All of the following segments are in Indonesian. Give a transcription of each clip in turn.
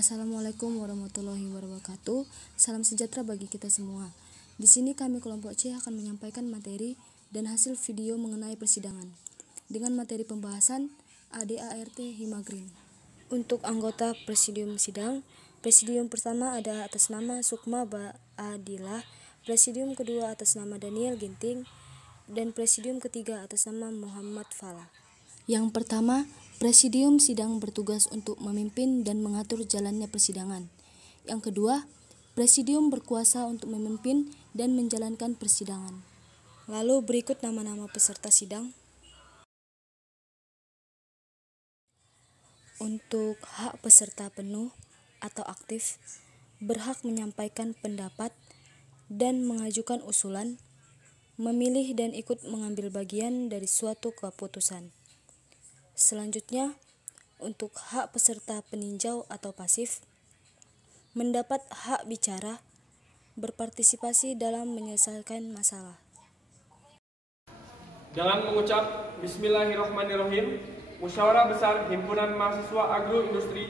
Assalamualaikum warahmatullahi wabarakatuh. Salam sejahtera bagi kita semua. Di sini kami kelompok C akan menyampaikan materi dan hasil video mengenai persidangan dengan materi pembahasan ADART Himagrin. Untuk anggota presidium sidang, presidium pertama ada atas nama Sukma Ba'adilah, presidium kedua atas nama Daniel Ginting, dan presidium ketiga atas nama Muhammad Fala. Yang pertama, presidium sidang bertugas untuk memimpin dan mengatur jalannya persidangan. Yang kedua, presidium berkuasa untuk memimpin dan menjalankan persidangan. Lalu berikut nama-nama peserta sidang. Untuk hak peserta penuh atau aktif, berhak menyampaikan pendapat dan mengajukan usulan, memilih dan ikut mengambil bagian dari suatu keputusan. Selanjutnya, untuk hak peserta peninjau atau pasif, mendapat hak bicara, berpartisipasi dalam menyelesaikan masalah. Dengan mengucap Bismillahirrahmanirrahim, Musyawarah Besar Himpunan Mahasiswa Agroindustri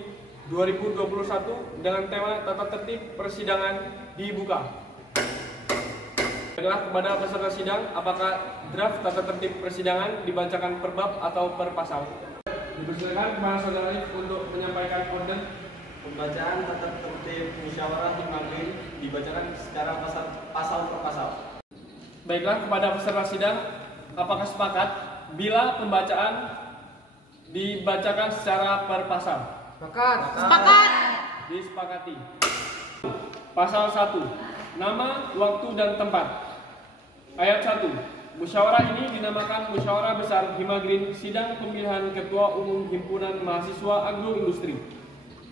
2021 dengan tema tata tertib persidangan dibuka. Baiklah, kepada peserta sidang, apakah draft tata tertib persidangan dibacakan per bab atau per pasal? Dipersilakan kepada saudara Arif untuk menyampaikan order. Pembacaan tata tertib musyawarah Himagrin dibacakan secara pasal per pasal. Baiklah, kepada peserta sidang, apakah sepakat bila pembacaan dibacakan secara per pasal? Sepakat. Disepakati. Pasal 1. Nama, waktu, dan tempat. Ayat 1. Musyawarah ini dinamakan Musyawarah Besar Himagrin Sidang Pemilihan Ketua Umum Himpunan Mahasiswa Agroindustri.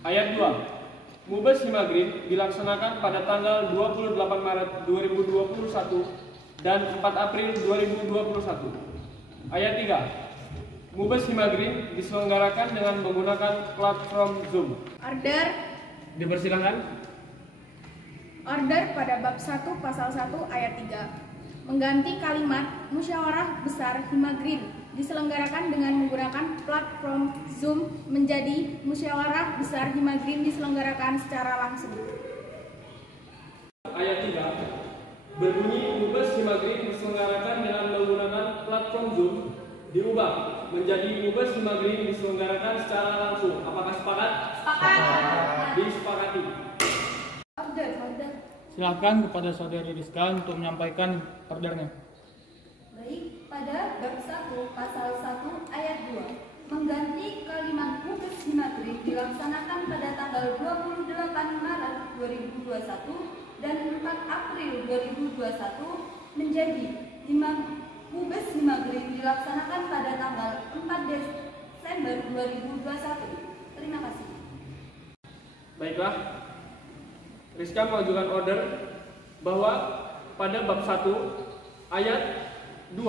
Ayat 2. Mubes Himagrin dilaksanakan pada tanggal 28 Maret 2021 dan 4 April 2021. Ayat 3. Mubes Himagrin diselenggarakan dengan menggunakan platform Zoom. Order. Dipersilakan. Order pada bab 1 pasal 1 ayat 3. Mengganti kalimat Musyawarah Besar Himagrin diselenggarakan dengan menggunakan platform Zoom menjadi Musyawarah Besar Himagrin diselenggarakan secara langsung. Ayat 3 berbunyi Mubes Himagrin diselenggarakan dengan menggunakan platform Zoom diubah menjadi Mubes Himagrin diselenggarakan secara langsung. Apakah sepakat? Sepakat. Disepakati. Order. Silakan kepada saudari Rizka untuk menyampaikan ordernya. Baik, pada bab 1 pasal 1 ayat 2, mengganti kalimat Mubes Himagrin dilaksanakan pada tanggal 28 Maret 2021 dan 4 April 2021 menjadi Mubes Himagrin dilaksanakan pada tanggal 4 Desember 2021. Terima kasih. Baiklah, Rizka mengajukan order bahwa pada bab 1 ayat 2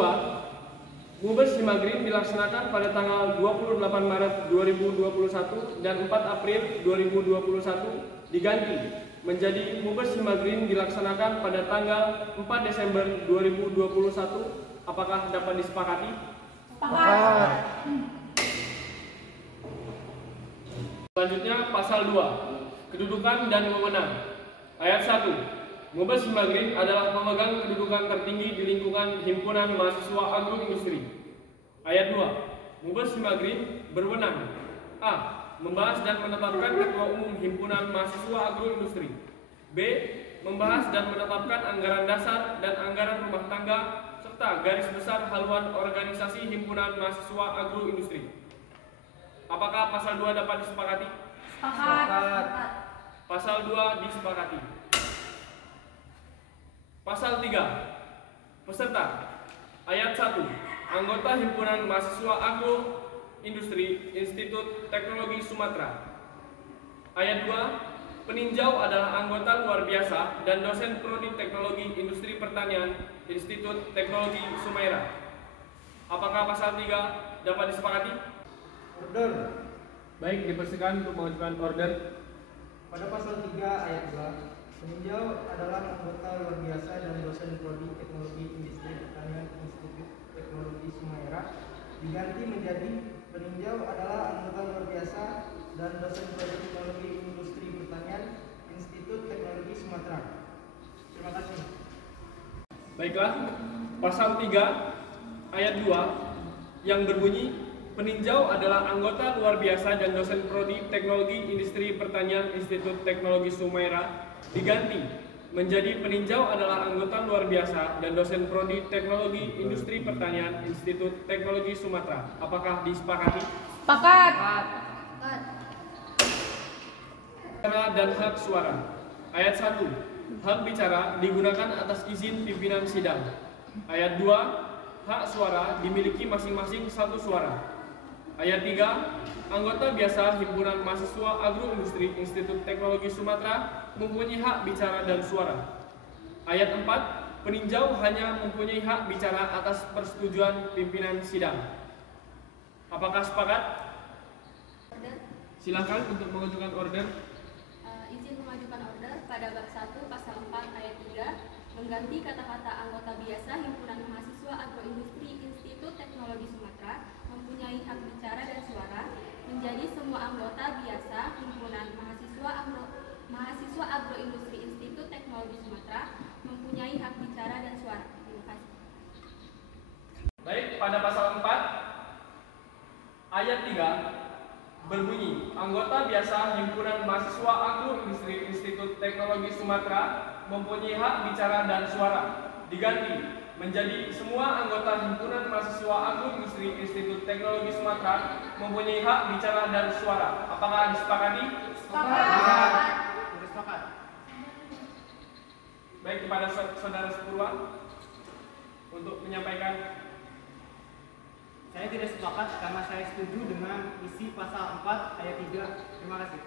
Mubes Himagrin dilaksanakan pada tanggal 28 Maret 2021 dan 4 April 2021 diganti menjadi Mubes Himagrin dilaksanakan pada tanggal 4 Desember 2021. Apakah dapat disepakati? Sepakat. Selanjutnya pasal 2, kedudukan dan wewenang. Ayat 1. Mubes Himagrin adalah pemegang kedudukan tertinggi di lingkungan Himpunan Mahasiswa Agroindustri. Ayat 2. Mubes Himagrin berwenang: A. Membahas dan menetapkan Ketua Umum Himpunan Mahasiswa Agroindustri. B. Membahas dan menetapkan anggaran dasar dan anggaran rumah tangga serta garis besar haluan organisasi Himpunan Mahasiswa Agroindustri. Apakah pasal 2 dapat disepakati? Sepakat. Pasal 2 disepakati. Pasal 3. Peserta. Ayat 1. Anggota Himpunan Mahasiswa Agroindustri Institut Teknologi Sumatera. Ayat 2. Peninjau adalah anggota luar biasa dan dosen prodi Teknologi Industri Pertanian Institut Teknologi Sumatera. Apakah pasal 3 dapat disepakati? Order. Baik, dipersilakan untuk mengajukan order. Pada pasal 3 ayat 2, peninjau adalah anggota luar biasa dan dosen prodi Teknologi Industri Pertanian Institut Teknologi Sumatera diganti menjadi peninjau adalah anggota luar biasa dan dosen prodi Teknologi Industri Sumatera. Terima kasih. Baiklah, pasal 3 ayat 2 yang berbunyi peninjau adalah anggota luar biasa dan dosen prodi Teknologi Industri Pertanian Institut Teknologi Sumaira diganti menjadi peninjau adalah anggota luar biasa dan dosen prodi Teknologi Industri Pertanian Institut Teknologi Sumatera. Apakah disepakati? Sepakat. Bicara dan hak suara. Ayat 1. Hak bicara digunakan atas izin pimpinan sidang. Ayat 2. Hak suara dimiliki masing-masing satu suara. Ayat 3. Anggota biasa Himpunan Mahasiswa Agroindustri Institut Teknologi Sumatera mempunyai hak bicara dan suara. Ayat 4. Peninjau hanya mempunyai hak bicara atas persetujuan pimpinan sidang. Apakah sepakat? Silakan untuk mengajukan order. Izin mengajukan order pada bab 1 pasal 4 ayat 3 mengganti kata-kata anggota biasa Himpunan Mahasiswa Agroindustri Institut Teknologi Sumatera mempunyai hak bicara dan suara menjadi semua anggota biasa Himpunan Mahasiswa Agroindustri Institut Teknologi Sumatera mempunyai hak bicara dan suara. Terima kasih. Baik, pada pasal 4 ayat 3 berbunyi anggota biasa Himpunan Mahasiswa Agroindustri Institut Teknologi Sumatera mempunyai hak bicara dan suara diganti menjadi semua anggota Himpunan Mahasiswa Agroindustri Institut Teknologi Sumatera mempunyai hak bicara dan suara. Apakah disepakati? Sepakat. Baik, kepada saudara Sepurwa untuk menyampaikan. Saya tidak sepakat karena saya setuju dengan isi pasal 4 ayat 3. Terima kasih.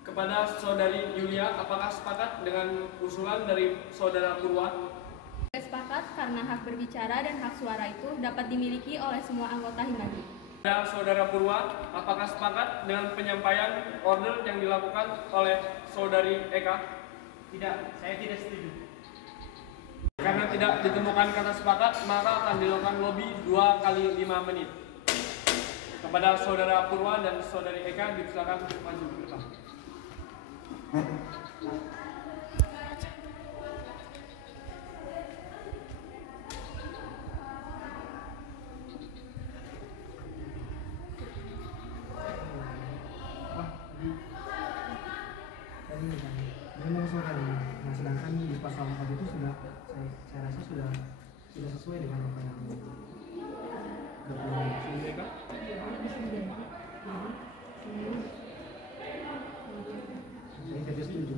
Kepada saudari Yulia, apakah sepakat dengan usulan dari saudara Purwa? Saya sepakat karena hak berbicara dan hak suara itu dapat dimiliki oleh semua anggota Himagri. Kepada saudara Purwa, apakah sepakat dengan penyampaian order yang dilakukan oleh saudari Eka? Tidak, saya tidak setuju. Karena tidak ditemukan kata sepakat, maka akan dilakukan lobby 2 kali 5 menit. Kepada saudara Purwa dan saudari Eka, dipersilakan maju ke depan. Dia mengusulkan ini. Nah, sedangkan di pasal 4 itu sudah saya rasa sudah sesuai dengan apa yang Saudari Eka? saya tidak setuju.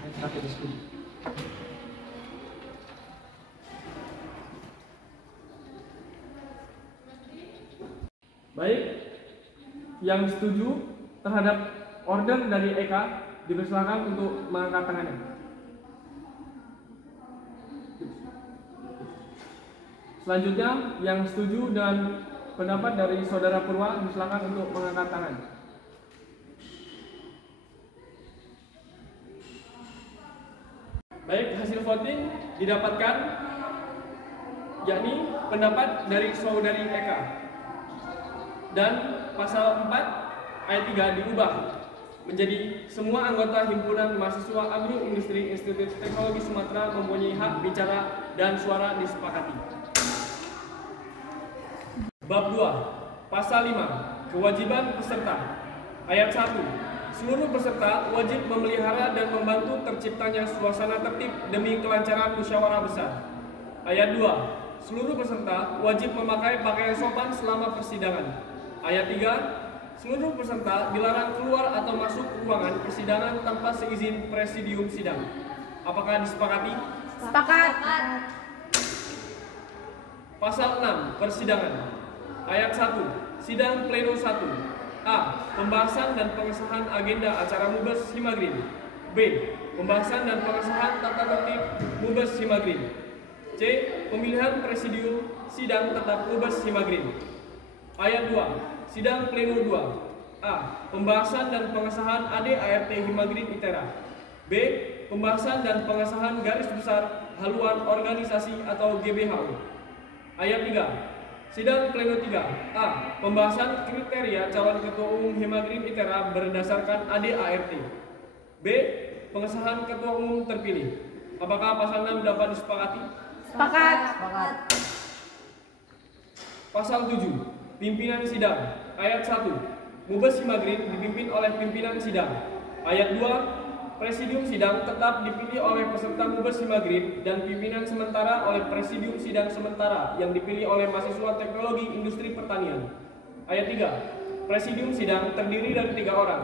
Saya tidak setuju. Baik, yang setuju terhadap order dari Eka dipersilakan untuk mengangkat tangannya. Selanjutnya, yang setuju dan pendapat dari saudara Purwa dipersilakan untuk mengangkat tangan. Baik, hasil voting didapatkan yakni pendapat dari saudari Eka. Dan pasal 4 ayat 3 diubah menjadi semua anggota Himpunan Mahasiswa Agroindustri Institut Teknologi Sumatera mempunyai hak bicara dan suara disepakati. Bab 2, pasal 5, kewajiban peserta. Ayat 1, seluruh peserta wajib memelihara dan membantu terciptanya suasana tertib demi kelancaran musyawarah besar. Ayat 2, seluruh peserta wajib memakai pakaian sopan selama persidangan. Ayat 3, seluruh peserta dilarang keluar atau masuk ruangan persidangan tanpa seizin presidium sidang. Apakah disepakati? Sepakat. Pasal 6, persidangan. Ayat 1, sidang pleno 1. A. Pembahasan dan pengesahan agenda acara Mubes Himagrin. B. Pembahasan dan pengesahan tata tertib Mubes Himagrin. C. Pemilihan presidium sidang tetap Mubes Himagrin. Ayat 2, sidang pleno 2. A. Pembahasan dan pengesahan AD/ART Himagrin ITERA. B. Pembahasan dan pengesahan garis besar haluan organisasi atau GBHU. Ayat 3, sidang pleno 3. A. Pembahasan kriteria calon ketua umum Himagrin ITERA berdasarkan AD/ART. B. pengesahan ketua umum terpilih. Apakah pasal 6 dapat disepakati? Sepakat. Pasal 7, pimpinan sidang. Ayat 1, Mubes Himagrin dipimpin oleh pimpinan sidang. Ayat 2, Presidium sidang tetap dipilih oleh peserta Mubes Himagrin dan pimpinan sementara oleh Presidium sidang sementara yang dipilih oleh mahasiswa Teknologi Industri Pertanian. Ayat 3, Presidium sidang terdiri dari 3 orang.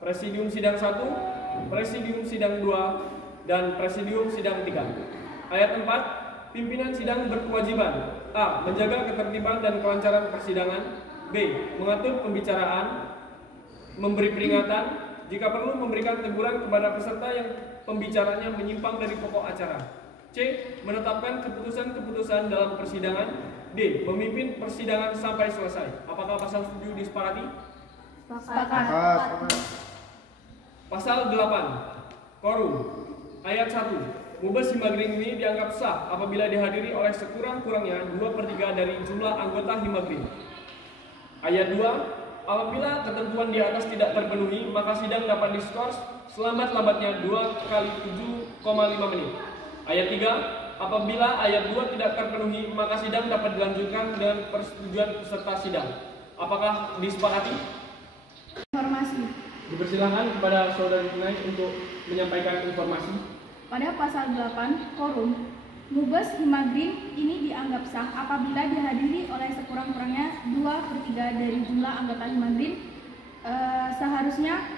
Presidium sidang 1, Presidium sidang 2, dan Presidium sidang 3. Ayat 4, pimpinan sidang berkewajiban: A. Menjaga ketertiban dan kelancaran persidangan. B. Mengatur pembicaraan, memberi peringatan, jika perlu memberikan teguran kepada peserta yang pembicaranya menyimpang dari pokok acara. C. Menetapkan keputusan-keputusan dalam persidangan. D. Memimpin persidangan sampai selesai. Apakah pasal 7 disepakati? Sepakat. Pasal 8, Korum. Ayat 1, Mubes Himagrin ini dianggap sah apabila dihadiri oleh sekurang-kurangnya 2/3 dari jumlah anggota Himagrin. Ayat 2, apabila ketentuan di atas tidak terpenuhi, maka sidang dapat diskors selambat-lambatnya 2 kali 7,5 menit. Ayat 3, apabila ayat 2 tidak terpenuhi, maka sidang dapat dilanjutkan dengan persetujuan peserta sidang. Apakah disepakati? Informasi. Dipersilakan kepada saudari Junai untuk menyampaikan informasi. Pada pasal 8, Korum, Mubes Himagrin ini dianggap sah apabila dihadiri oleh sekurang-kurangnya 2/3 dari jumlah anggota Himagrin. Seharusnya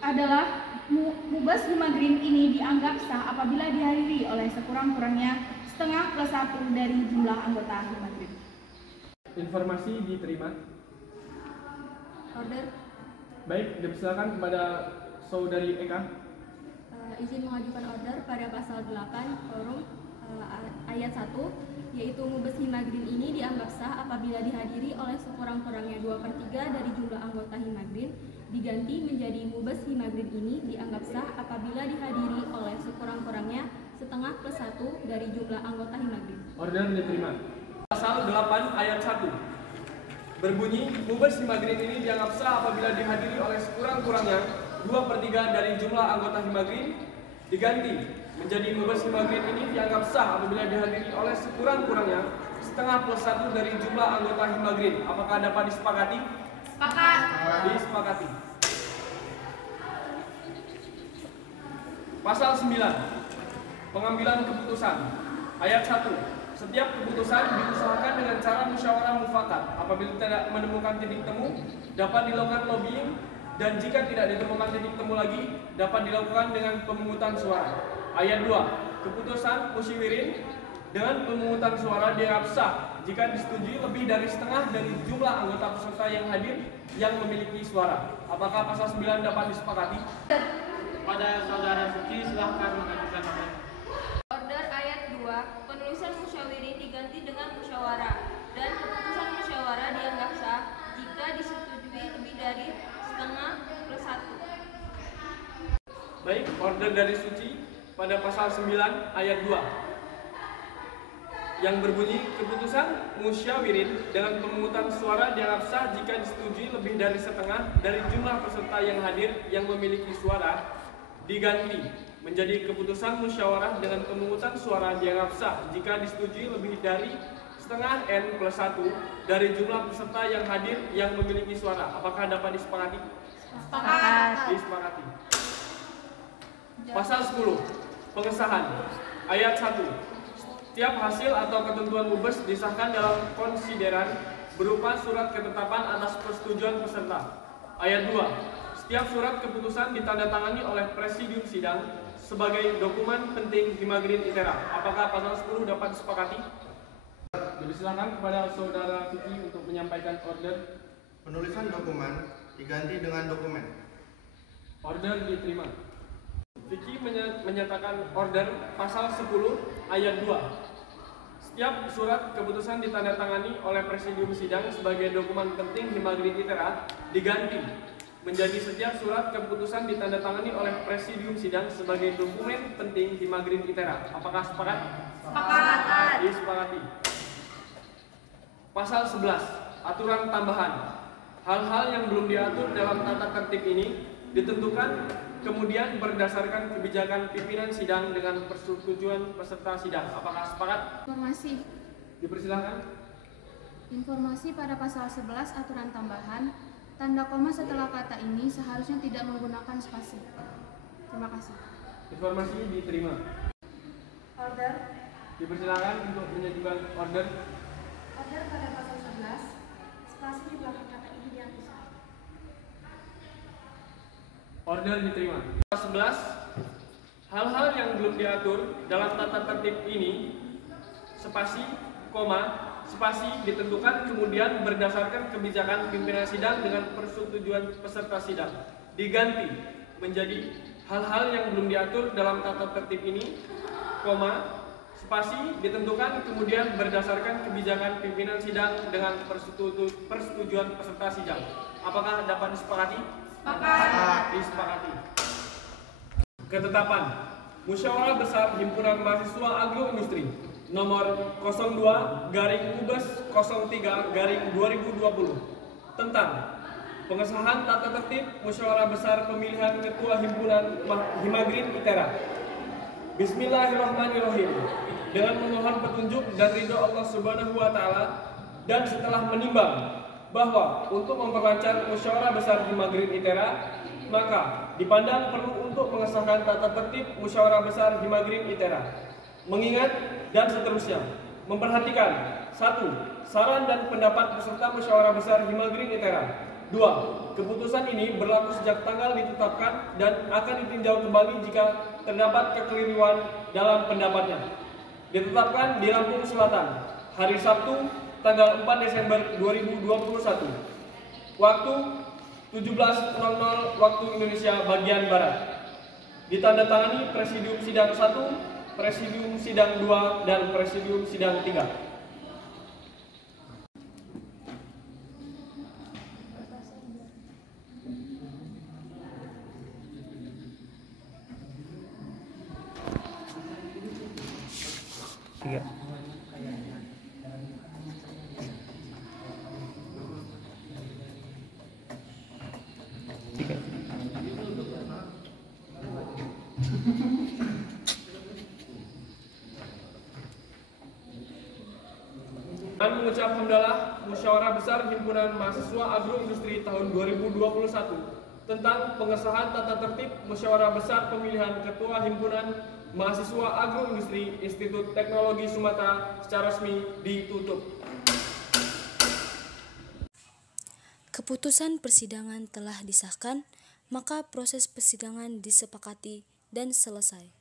adalah Mubes Himagrin ini dianggap sah apabila dihadiri oleh sekurang-kurangnya setengah plus 1 dari jumlah anggota Himagrin. Informasi diterima. Order. Baik, dipersilakan kepada saudari Eka. Izin mengajukan order pada pasal 8 Korum ayat 1, yaitu Mubes Himagrin ini dianggap sah apabila dihadiri oleh sekurang-kurangnya 2/3 dari jumlah anggota Himagrin, diganti menjadi Mubes Himagrin ini dianggap sah apabila dihadiri oleh sekurang-kurangnya setengah plus 1 dari jumlah anggota Himagrin. Order diterima. Pasal 8 ayat 1 berbunyi, Mubes Himagrin ini dianggap sah apabila dihadiri oleh sekurang-kurangnya 2/3 dari jumlah anggota Himagrin, diganti menjadi Mubes Himagrin ini dianggap sah apabila dihadiri oleh sekurang-kurangnya setengah plus 1 dari jumlah anggota Himagrin. Apakah dapat disepakati? Sepakat. Disepakati. Pasal 9, pengambilan keputusan. Ayat 1, setiap keputusan diusahakan dengan cara musyawarah mufakat. Apabila tidak menemukan titik temu, dapat dilakukan lobbying, dan jika tidak ditemukan titik temu lagi, dapat dilakukan dengan pemungutan suara. Ayat 2, keputusan musyawirin dengan pemungutan suara dianggap sah jika disetujui lebih dari setengah dari jumlah anggota peserta yang hadir yang memiliki suara. Apakah pasal 9 dapat disepakati? Pada saudara Suci, silahkan mengajukan order. Order ayat 2, penulisan musyawirin diganti dengan musyawarah, dan keputusan musyawarah dianggap sah jika disetujui lebih dari setengah plus 1. Baik, order dari Suci pada pasal 9 ayat 2 yang berbunyi, keputusan musyawirin dengan pemungutan suara dianggap sah jika disetujui lebih dari setengah dari jumlah peserta yang hadir yang memiliki suara, diganti menjadi keputusan musyawarah dengan pemungutan suara dianggap sah jika disetujui lebih dari setengah N plus 1 dari jumlah peserta yang hadir yang memiliki suara. Apakah dapat disepakati? Sepakat. Disepakati. Pasal 10, pengesahan. Ayat 1, setiap hasil atau ketentuan Mubes disahkan dalam konsideran berupa surat ketetapan atas persetujuan peserta. Ayat 2, setiap surat keputusan ditandatangani oleh Presidium sidang sebagai dokumen penting Himagrin ITERA. Apakah pasal 10 dapat disepakati? Dipersilakan kepada saudara Vicky untuk menyampaikan order. Penulisan dokumen diganti dengan dokumen. Order diterima. Vicky menyatakan order pasal 10 ayat 2. Setiap surat keputusan ditandatangani oleh Presidium sidang sebagai dokumen penting Himagrin ITERA diganti menjadi setiap surat keputusan ditandatangani oleh Presidium sidang sebagai dokumen penting Himagrin ITERA. Apakah sepakat? Sepakat. Disepakati. Pasal 11, aturan tambahan. Hal-hal yang belum diatur dalam tata tertib ini ditentukan kemudian berdasarkan kebijakan pimpinan sidang dengan persetujuan peserta sidang. Apakah sepakat? Informasi. Dipersilakan. Informasi pada pasal 11 aturan tambahan, tanda koma setelah kata ini seharusnya tidak menggunakan spasi. Terima kasih. Informasi diterima. Order. Dipersilakan untuk menyajukan order. Order pada pasal 11, spasi di belakang kata ini dihapuskan. Order diterima. Pasal 11. Hal-hal yang belum diatur dalam tata tertib ini, spasi, koma, spasi ditentukan kemudian berdasarkan kebijakan pimpinan sidang dengan persetujuan peserta sidang. Diganti menjadi hal-hal yang belum diatur dalam tata tertib ini, koma, spasi ditentukan kemudian berdasarkan kebijakan pimpinan sidang dengan persetujuan peserta sidang. Apakah dapat disepakati? Sepakat. Disepakati. Ketetapan Musyawarah Besar Himpunan Mahasiswa Agroindustri nomor 02/Ubes03/2020 tentang pengesahan tata tertib Musyawarah Besar Pemilihan Ketua Himpunan Himagrin ITERA. Bismillahirrahmanirrahim. Dengan memohon petunjuk dan ridho Allah Subhanahu wa taala dan setelah menimbang bahwa untuk memperlancar Musyawarah Besar Himagrin ITERA, maka dipandang perlu untuk mengesahkan tata tertib Musyawarah Besar Himagrin ITERA. Mengingat dan seterusnya, memperhatikan 1. Saran dan pendapat peserta Musyawarah Besar Himagrin ITERA. 2. Keputusan ini berlaku sejak tanggal ditetapkan dan akan ditinjau kembali jika terdapat kekeliruan dalam pendapatnya. Ditetapkan di Lampung Selatan, hari Sabtu, tanggal 4 Desember 2021. Waktu 17.00 waktu Indonesia bagian Barat. Ditandatangani Presidium Sidang 1, Presidium Sidang 2, dan Presidium Sidang 3. Dan mengucap hamdalah Musyawarah Besar Himpunan Mahasiswa Agroindustri tahun 2021 tentang pengesahan tata tertib Musyawarah Besar Pemilihan Ketua Himpunan Mahasiswa Agroindustri Institut Teknologi Sumatera secara resmi ditutup. Keputusan persidangan telah disahkan, maka proses persidangan disepakati dan selesai.